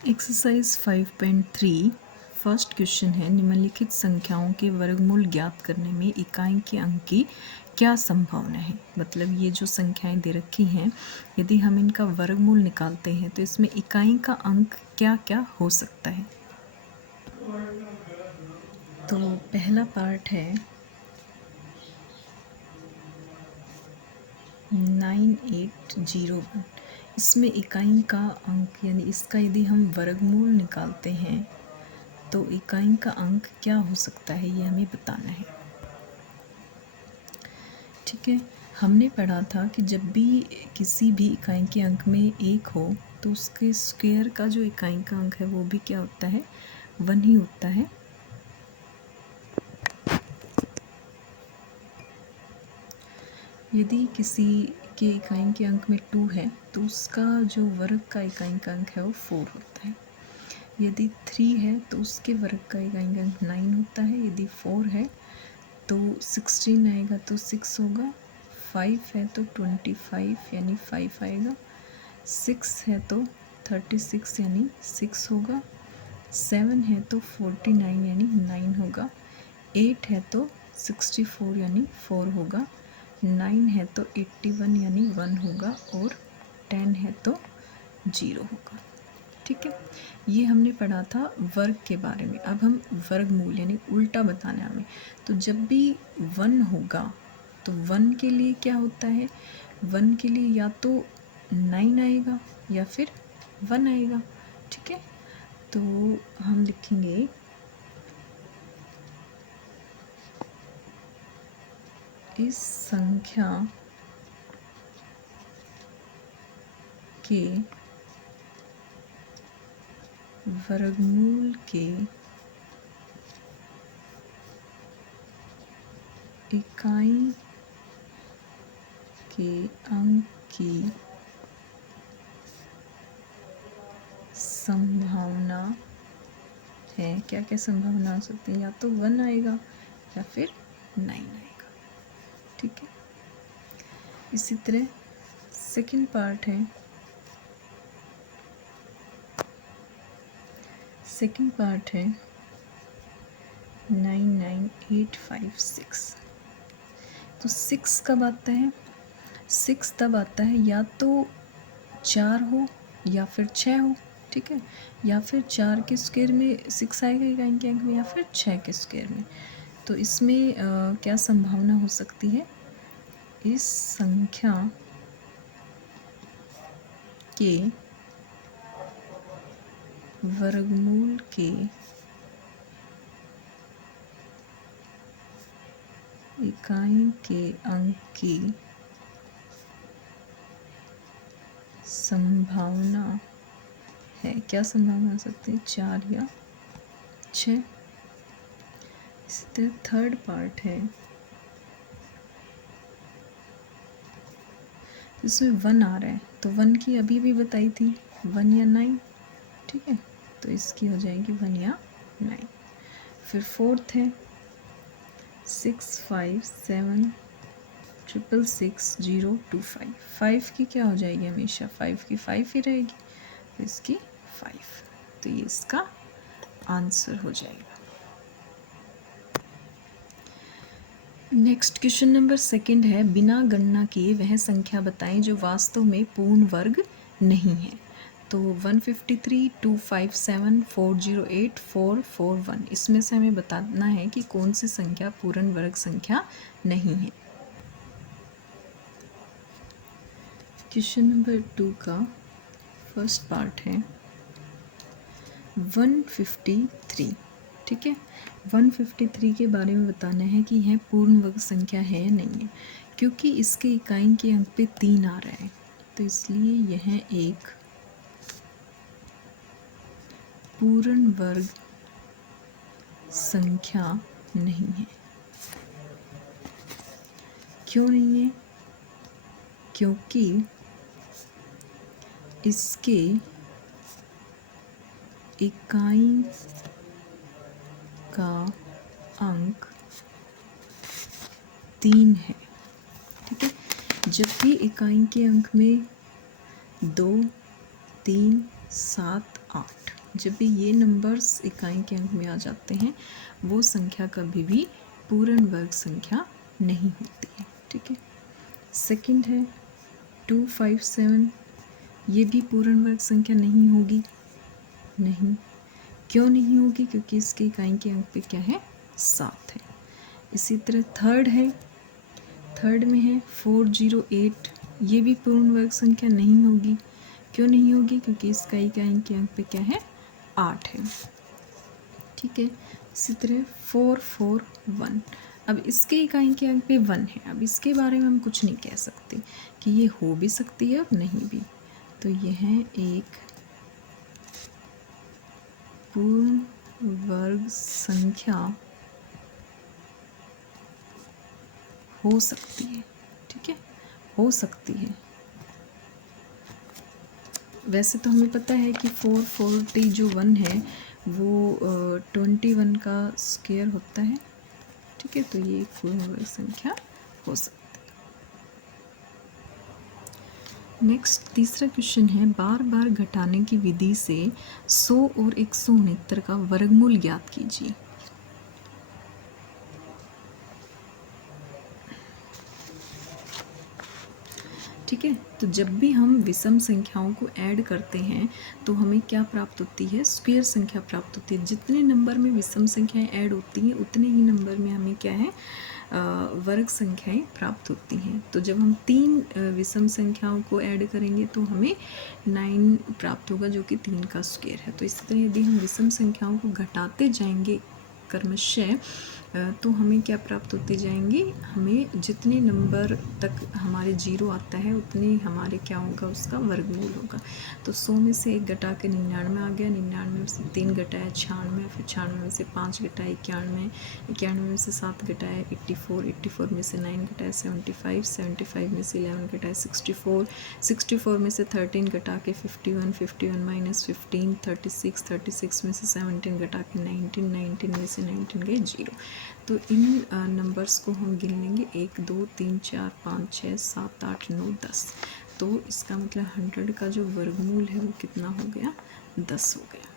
Exercise 5.3 first question है, निम्नलिखित संख्याओं के वर्गमूल ज्ञात करने में इकाई के अंक की क्या संभावना है। मतलब ये जो संख्याएं दे रखी हैं, यदि हम इनका वर्गमूल निकालते हैं तो इसमें इकाई का अंक क्या क्या हो सकता है। तो पहला पार्ट है 9801। इसमें इकाई का अंक यानी इसका यदि हम वर्गमूल निकालते हैं तो इकाई का अंक क्या हो सकता है, ये हमें बताना है। ठीक है, हमने पढ़ा था कि जब भी किसी भी इकाई के अंक में एक हो तो उसके स्क्वायर का जो इकाई का अंक है वो भी क्या होता है, 1 ही होता है। यदि किसी के इकाई के अंक में 2 है तो उसका जो वर्ग का इकाई का अंक है वो 4 होता है। यदि 3 है तो उसके वर्ग का इकाई का अंक 9 होता है। यदि 4 है तो 16 आएगा तो 6 होगा। 5 है तो 25 यानी 5 आएगा। 6 है तो 36 यानी 6 होगा। 7 है तो 49 यानी 9 होगा। 8 है तो 64 यानी 4 होगा। 9 है तो 81 यानी 1 होगा और 10 है तो 0 होगा। ठीक है, ये हमने पढ़ा था वर्ग के बारे में। अब हम वर्गमूल यानी उल्टा बताना है हमें। तो जब भी 1 होगा तो 1 के लिए क्या होता है, 1 के लिए या तो 9 आएगा या फिर 1 आएगा। ठीक है, तो हम लिखेंगे इस संख्या के वर्गमूल के इकाई के अंक की संभावना है। क्या क्या संभावना हो सकती है, या तो 1 आएगा या फिर 9 आएगा। ठीक है, इसी तरह सेकंड पार्ट है, सेकंड पार्ट है 99856। तो 6 कब आता है, 6 तब आता है या तो 4 हो या फिर 6 हो। ठीक है, या फिर 4 के स्क्वायर में 6 आएगा इकाई के अंक में, या फिर 6 के स्क्वायर में। तो इसमें क्या संभावना हो सकती है, इस संख्या के वर्गमूल के इकाई के अंक की संभावना है। क्या संभावना हो सकती है, 4 या 6। इसी तरह थर्ड पार्ट है, इसमें 1 आ रहा है तो 1 की अभी भी बताई थी, 1 या 9। ठीक है, तो इसकी हो जाएगी 1 या 9। फिर फोर्थ है 65766025। 5 की क्या हो जाएगी, हमेशा 5 की 5 ही रहेगी, तो इसकी 5। तो ये इसका आंसर हो जाएगा। नेक्स्ट क्वेश्चन नंबर सेकंड है, बिना गणना किए वह संख्या बताएं जो वास्तव में पूर्ण वर्ग नहीं है। तो 153, 257, 408, 441, इसमें से हमें बताना है कि कौन सी संख्या पूर्ण वर्ग संख्या नहीं है। क्वेश्चन नंबर 2 का फर्स्ट पार्ट है 153। ठीक है, 153 के बारे में बताना है कि यह पूर्ण वर्ग संख्या है या नहीं है। क्योंकि इसके इकाई के अंक पे 3 आ रहा है तो इसलिए यह एक पूर्ण वर्ग संख्या नहीं है। क्यों नहीं है, क्योंकि इसके इकाई का अंक 3 है। ठीक है, जब भी इकाई के अंक में 2, 3, 7, 8। जब भी ये नंबर्स इकाई के अंक में आ जाते हैं वो संख्या कभी भी पूर्ण वर्ग संख्या नहीं होती है। ठीक है। सेकंड है 257, ये भी पूर्ण वर्ग संख्या नहीं होगी। नहीं, क्यों नहीं होगी? क्योंकि इसके इकाई के अंक पे क्या है? 7 है। इसी तरह थर्ड है, थर्ड में है 408, ये भी पूर्ण वर्ग संख्या नहीं होगी। क्यों नहीं होगी? क्योंकि इसका इकाई के अंक पे क्या है? 8 है। ठीक है। इसी तरह 441, अब इसके इकाई के अंक पे 1 है। अब इसके बारे में हम कुछ नहीं कह सकते कि ये हो भी सकती है और नहीं भी। तो यह है एक पूर्ण वर्ग संख्या हो सकती है। ठीक है, हो सकती है। वैसे तो हमें पता है कि 440 जो 1 है वो 21 का स्क्वायर होता है। ठीक है, तो ये एक पूर्ण वर्ग संख्या हो सकती है। नेक्स्ट तीसरा क्वेश्चन है, बार बार घटाने की विधि से 100 और 169 का वर्गमूल ज्ञात कीजिए। ठीक है, तो जब भी हम विषम संख्याओं को ऐड करते हैं तो हमें क्या प्राप्त होती है? स्क्वायर संख्या प्राप्त होती है। जितने नंबर में विषम संख्याएं ऐड होती हैं उतने ही नंबर में हमें क्या है? वर्ग संख्याएं प्राप्त होती हैं। तो जब हम 3 विषम संख्याओं को ऐड करेंगे तो हमें 9 प्राप्त होगा, जो कि 3 का स्क्वायर है। तो इस तरह यदि हम विषम संख्याओं को घटाते जाएंगे क्रमशः तो हमें क्या प्राप्त होते जाएंगे? हमें जितने नंबर तक हमारे 0 आता है उतने हमारे क्या होगा? उसका वर्गमूल होगा। तो 100 में से 1 घटा के 99 आ गया, 99 में से 3 घटाया 96, फिर 96 में से 5 घटाया 91, 91 में से 7 घटाया 84, 84 में से 9 घटाया 75, 75 में से 11 घटाया 64, 64 में से 13 घटा के 51, 51 माइनस 15 36, 36 में से 17 घटा के 19, 19 में से 19 गए 0। तो इन नंबर्स को हम गिन लेंगे 1 2 3 4 5 6 7 8 9 10। तो इसका मतलब 100 का जो वर्गमूल है वो कितना हो गया? 10 हो गया।